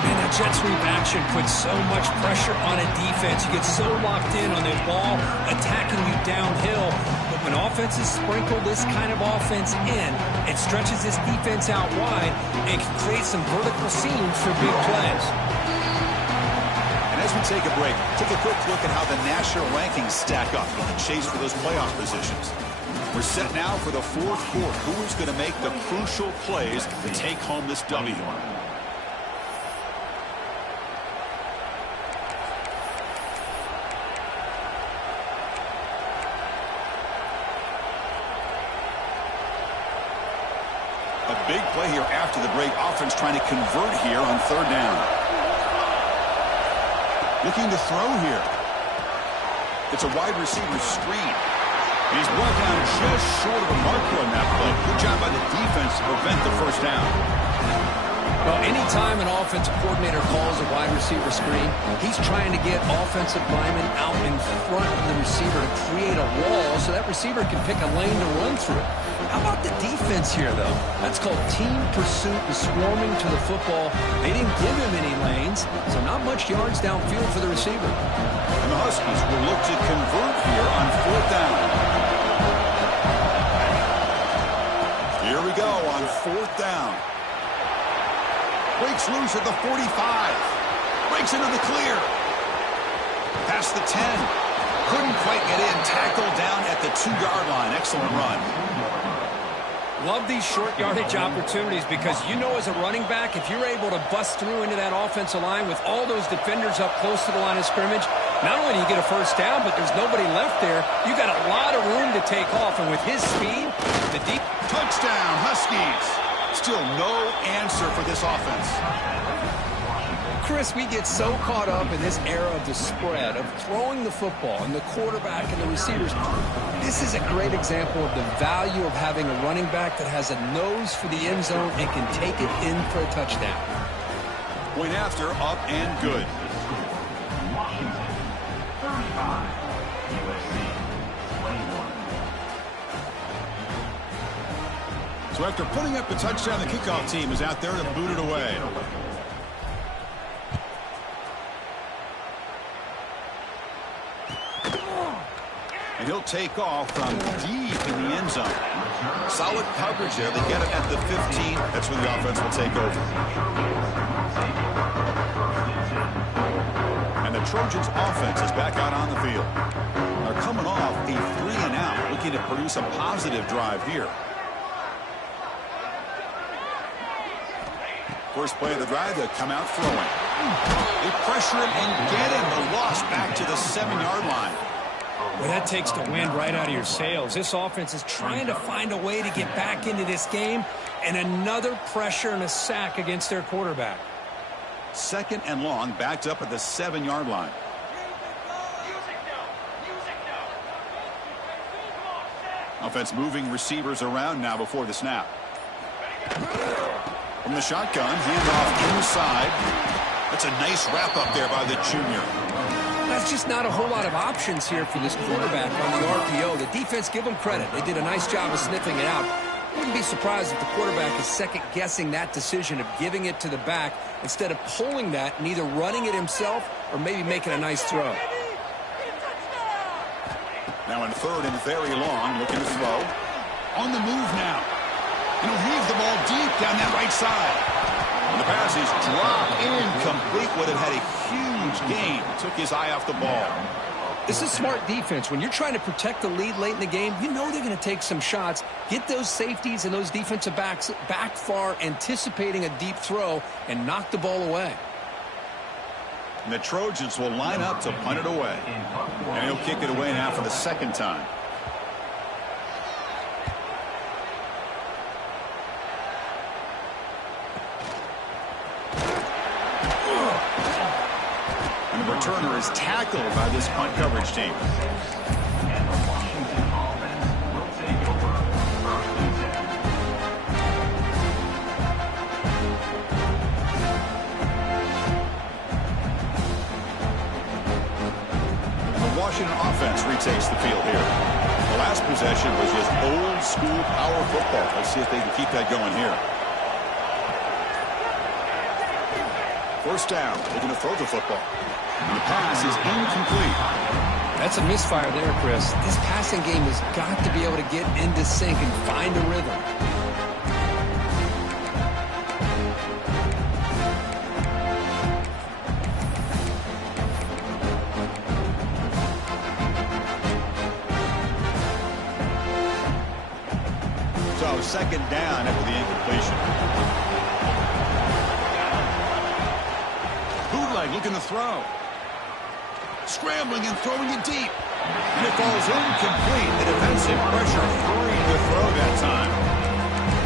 Man, that jet sweep action puts so much pressure on a defense. You get so locked in on the ball attacking you downhill. But when offenses sprinkle this kind of offense in, it stretches this defense out wide and can create some vertical seams for big plays. And as we take a break, take a quick look at how the national rankings stack up in the chase for those playoff positions. We're set now for the 4th quarter. Who is going to make the crucial plays to take home this W? A big play here after the break. Offense trying to convert here on 3rd down. Looking to throw here. It's a wide receiver screen. He's brought down just short of a marker on that play. Good job by the defense to prevent the first down. Well, anytime an offensive coordinator calls a wide receiver screen, he's trying to get offensive linemen out in front of the receiver to create a wall so that receiver can pick a lane to run through. How about the defense here, though? That's called team pursuit and swarming to the football. They didn't give him any lanes, so not much yards downfield for the receiver. And the Huskies will look to convert here on 4th down. Here we go on 4th down. Breaks loose at the 45. Breaks into the clear. Past the 10. Couldn't quite get in. Tackled down at the 2-yard line. Excellent run. Love these short yardage opportunities because you know as a running back, if you're able to bust through into that offensive line with all those defenders up close to the line of scrimmage, not only do you get a first down, but there's nobody left there. You got a lot of room to take off, and with his speed, the deep... Touchdown, Huskies. Still no answer for this offense. Chris, we get so caught up in this era of the spread, of throwing the football, and the quarterback and the receivers. This is a great example of the value of having a running back that has a nose for the end zone and can take it in for a touchdown. Point after, up and good. So after putting up the touchdown, the kickoff team is out there to boot it away. And he'll take off from deep in the end zone. Solid coverage there. They get it at the 15. That's when the offense will take over. And the Trojans' offense is back out on the field. They're coming off a 3-and-out, looking to produce a positive drive here. First play of the drive, they come out throwing. They pressure him and get him. The loss back to the 7-yard line. Well, that takes the wind right out of your sails. This offense is trying to find a way to get back into this game, and another pressure and a sack against their quarterback. 2nd and long, backed up at the 7-yard line. Offense moving receivers around now before the snap. From the shotgun, handoff inside. That's a nice wrap up there by the junior. That's just not a whole lot of options here for this quarterback on the RPO. The defense, give them credit. They did a nice job of sniffing it out. Wouldn't be surprised if the quarterback is second-guessing that decision of giving it to the back instead of pulling that and either running it himself or maybe making a nice throw. Now in 3rd and very long, looking to throw. On the move now. And he'll heave the ball deep down that right side. And the pass is dropped incomplete. Would have had a huge gain. Took his eye off the ball. This is smart defense. When you're trying to protect the lead late in the game, you know they're going to take some shots, get those safeties and those defensive backs back far, anticipating a deep throw, and knock the ball away. And the Trojans will line up to punt it away. And he'll kick it away now for the 2nd time. And the returner is tackled by this punt coverage team. Washington offense retakes the field here. The last possession was just old school power football. Let's see if they can keep that going here. First down, looking to throw the football. And the pass is incomplete. That's a misfire there, Chris. This passing game has got to be able to get into sync and find a rhythm. So 2nd down after the incompletion. Bootleg looking to throw. Scrambling and throwing it deep. And it falls incomplete. The defensive pressure hurrying to throw that time.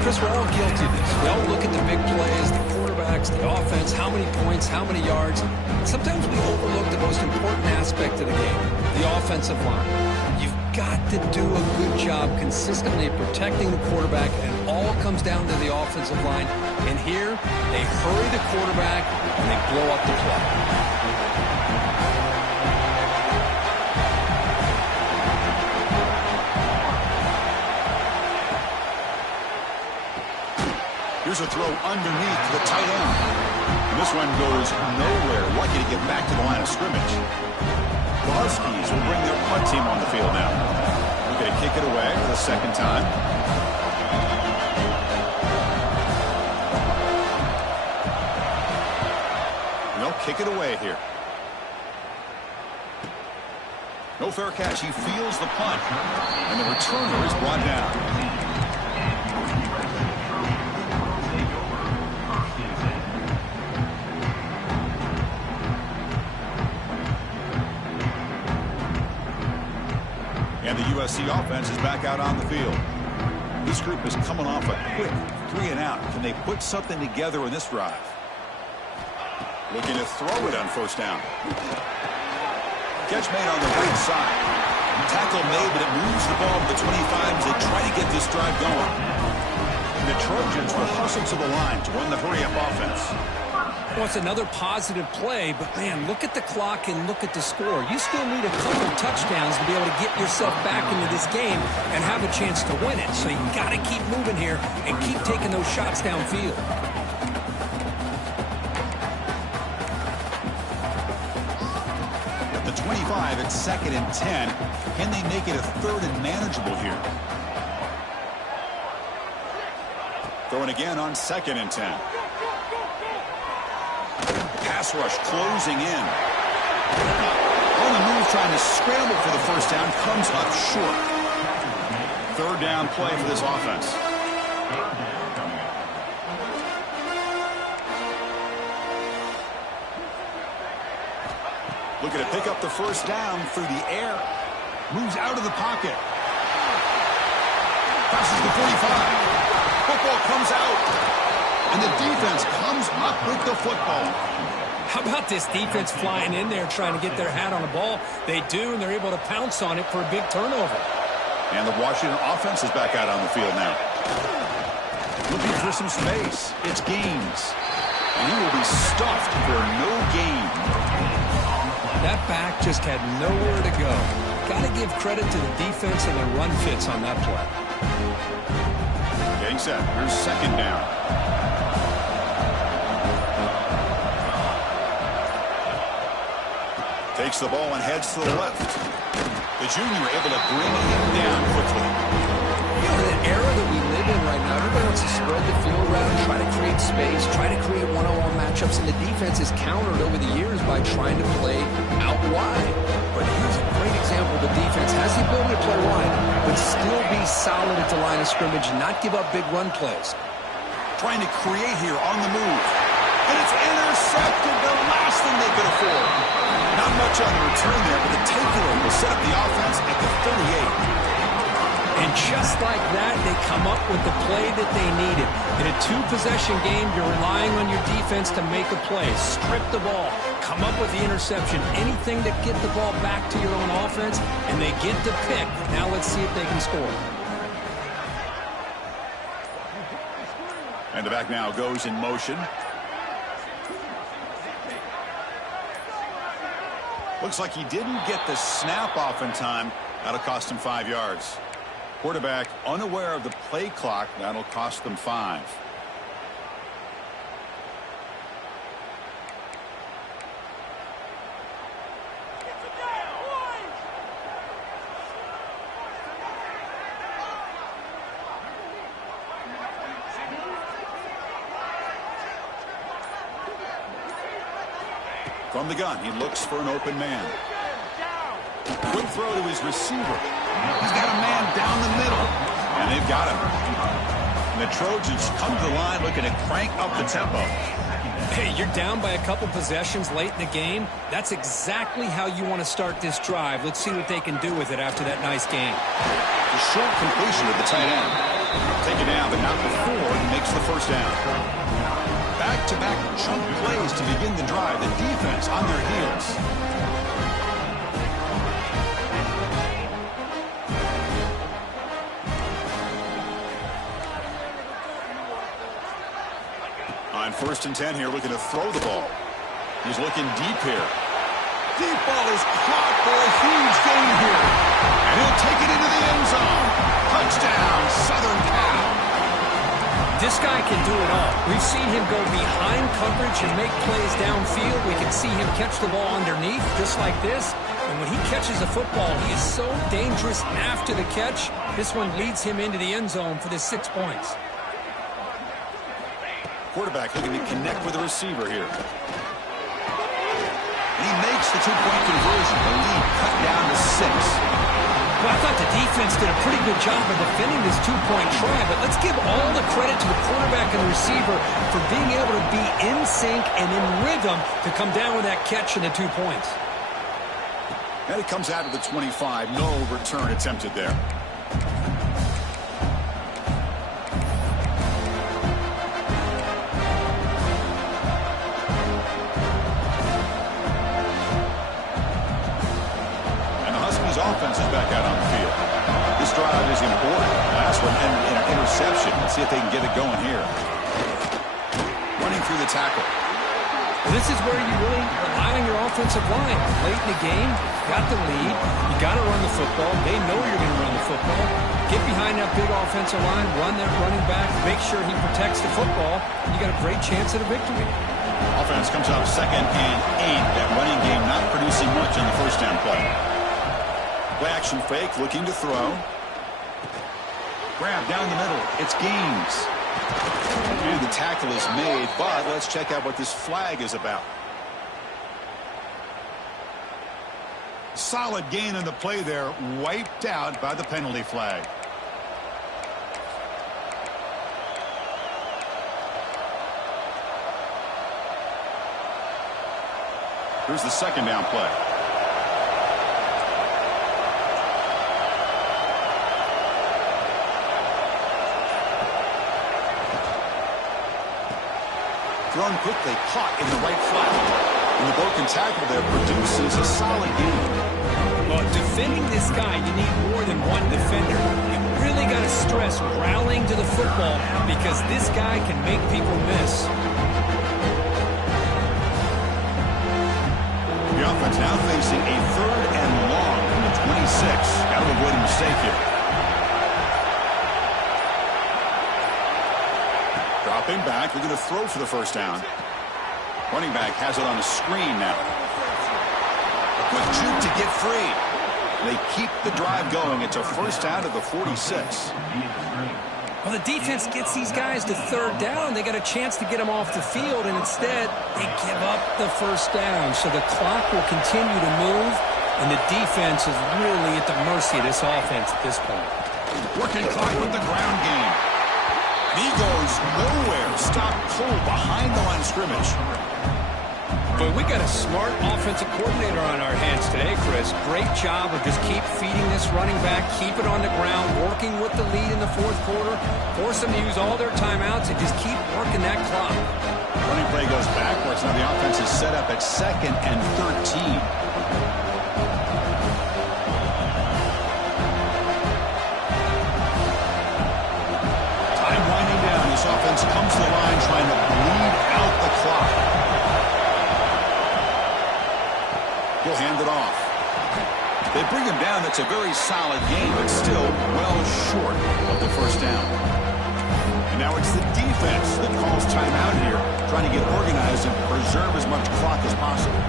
Chris, we're all guilty of this. We all look at the big plays, the quarterback quarterbacks, the offense, how many points, how many yards. Sometimes we overlook the most important aspect of the game, the offensive line. You've got to do a good job consistently protecting the quarterback, and it all comes down to the offensive line. And here, they hurry the quarterback, and they blow up the play. Here's a throw underneath to the tight end. And this one goes nowhere. Lucky to get back to the line of scrimmage. The Huskies will bring their punt team on the field now. We're going to kick it away for the second time. And they'll kick it away here. No fair catch. He feels the punt. And the returner is brought down. And the USC offense is back out on the field. This group is coming off a quick 3-and-out. Can they put something together in this drive? Looking to throw it on first down. Catch made on the right side. Tackle made, but it moves the ball to the 25 as they try to get this drive going. The Trojans will hustle to the line to run the hurry-up offense. Well, it's another positive play, but, man, look at the clock and look at the score. You still need a couple of touchdowns to be able to get yourself back into this game and have a chance to win it. So you got to keep moving here and keep taking those shots downfield. At the 25, it's 2nd and 10. Can they make it a 3rd and manageable here? Throwing again on 2nd and 10. Pass rush closing in. On the move, trying to scramble for the first down, comes up short. 3rd down play for this offense. Looking to pick up the first down through the air. Moves out of the pocket. Passes the 45. Football comes out. And the defense comes up with the football. How about this defense flying in there trying to get their hat on the ball? They do, and they're able to pounce on it for a big turnover. And the Washington offense is back out on the field now. Looking for some space. It's Gaines. And he will be stuffed for no gain. That back just had nowhere to go. Got to give credit to the defense and their run fits on that play. Getting set. Here's 2nd down. Takes the ball and heads to the left. The junior able to bring him down quickly. You know, in the era that we live in right now, everybody wants to spread the field around, try to create space, try to create one-on-one matchups, and the defense is countered over the years by trying to play out wide. But here's a great example. The defense has the ability to play wide, but still be solid at the line of scrimmage and not give up big run plays. Trying to create here on the move. And it's intercepted, the last thing they could afford. Not much on the return there, but the takeaway will set up the offense at the 38. And just like that, they come up with the play that they needed. In a 2-possession game, you're relying on your defense to make a play. Strip the ball. Come up with the interception. Anything to get the ball back to your own offense, and they get the pick. Now let's see if they can score. And the back now goes in motion. Looks like he didn't get the snap off in time. That'll cost him 5 yards. Quarterback unaware of the play clock. That'll cost them 5. From the gun, he looks for an open man. Quick throw to his receiver. He's got a man down the middle. And they've got him. And the Trojans come to the line looking to crank up the tempo. Hey, you're down by a couple possessions late in the game. That's exactly how you want to start this drive. Let's see what they can do with it after that nice game. The short completion of the tight end. Take it down, but not before he makes the first down. Back back-to-back chunk plays to begin the drive. The defense on their heels. On 1st and 10 here, looking to throw the ball. He's looking deep here. Deep ball is caught for a huge gain here. And he'll take it into the end zone. Touchdown, Southern Cal. This guy can do it all. We've seen him go behind coverage and make plays downfield. We can see him catch the ball underneath, just like this. And when he catches a football, he is so dangerous after the catch. This one leads him into the end zone for the 6 points. Quarterback looking to connect with the receiver here. He makes the 2-point conversion. The lead cut down to 6. Well, I thought the defense did a pretty good job of defending this 2-point try, but let's give all the credit to the quarterback and the receiver for being able to be in sync and in rhythm to come down with that catch and the 2 points. And it comes out of the 25. No return attempted there. Offense is back out on the field. This drive is important. Last one ended in an interception. Let's see if they can get it going here. Running through the tackle. Well, this is where you really rely on your offensive line. Late in the game, you got the lead. You got to run the football. They know you're going to run the football. Get behind that big offensive line, run that running back, make sure he protects the football. You got a great chance at a victory. Offense comes out 2nd and 8. That running game not producing much on the 1st down play. Play action fake, looking to throw. Grab down the middle. It's Gaines. And the tackle is made, but let's check out what this flag is about. Solid gain on the play there, wiped out by the penalty flag. Here's the 2nd down play. Thrown quickly, caught in the right flat. And the broken tackle there produces a solid gain. Well, defending this guy, you need more than one defender. You really got to stress rallying to the football because this guy can make people miss. The offense now facing a 3rd and long from the 26. Got to avoid a mistake here. Dropping back, looking to throw for the 1st down. Running back has it on a screen now. A quick juke to get free. They keep the drive going. It's a 1st down to the 46. Well, the defense gets these guys to 3rd down. They got a chance to get them off the field, and instead they give up the 1st down. So the clock will continue to move, and the defense is really at the mercy of this offense at this point. Working clock with the ground game. He goes nowhere. Stop cold behind the line of scrimmage. But we got a smart offensive coordinator on our hands today, Chris. Great job of just keep feeding this running back, keep it on the ground, working with the lead in the 4th quarter, force them to use all their timeouts, and just keep working that clock. Running play goes backwards. Now the offense is set up at 2nd and 13. This offense comes to the line trying to bleed out the clock. He'll hand it off. They bring him down. That's a very solid game, but still well short of the 1st down. And now it's the defense that calls timeout here, trying to get organized and preserve as much clock as possible.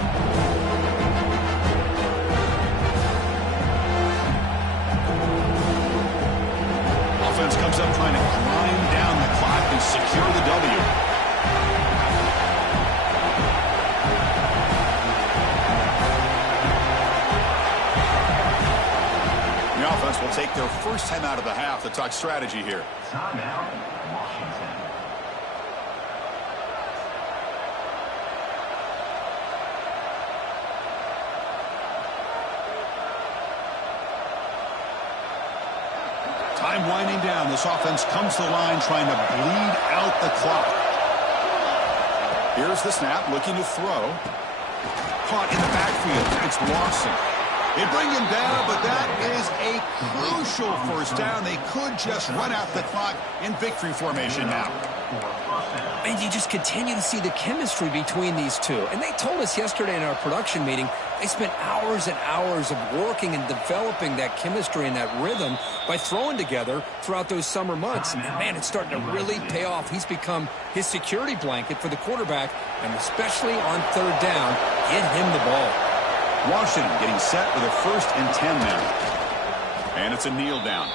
Offense comes up trying to grind down the clock and secure the W. The offense will take their 1st time out of the half to talk strategy here. Timeout, Washington. Time winding down. This offense comes to the line trying to bleed out the clock. Here's the snap, looking to throw. Caught in the backfield. It's Lawson. They bring him down, but that is a crucial first down. They could just run out the clock in victory formation now. And you just continue to see the chemistry between these two. And they told us yesterday in our production meeting, they spent hours and hours of working and developing that chemistry and that rhythm by throwing together throughout those summer months. And, man, it's starting to really pay off. He's become his security blanket for the quarterback, and especially on third down, get him the ball. Washington getting set with a 1st and 10 now. And it's a kneel down.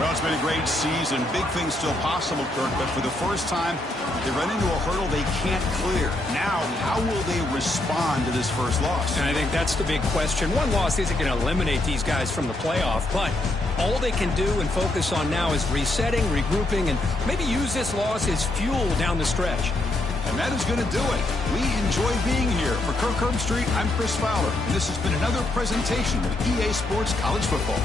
Well, it's been a great season. Big things still possible, Kirk, but for the first time, they run into a hurdle they can't clear. Now, how will they respond to this first loss? And I think that's the big question. One loss isn't going to eliminate these guys from the playoff, but all they can do and focus on now is resetting, regrouping, and maybe use this loss as fuel down the stretch. And that is going to do it. We enjoy being here. For Kirk Herbstreit, I'm Chris Fowler, and this has been another presentation of EA Sports College Football.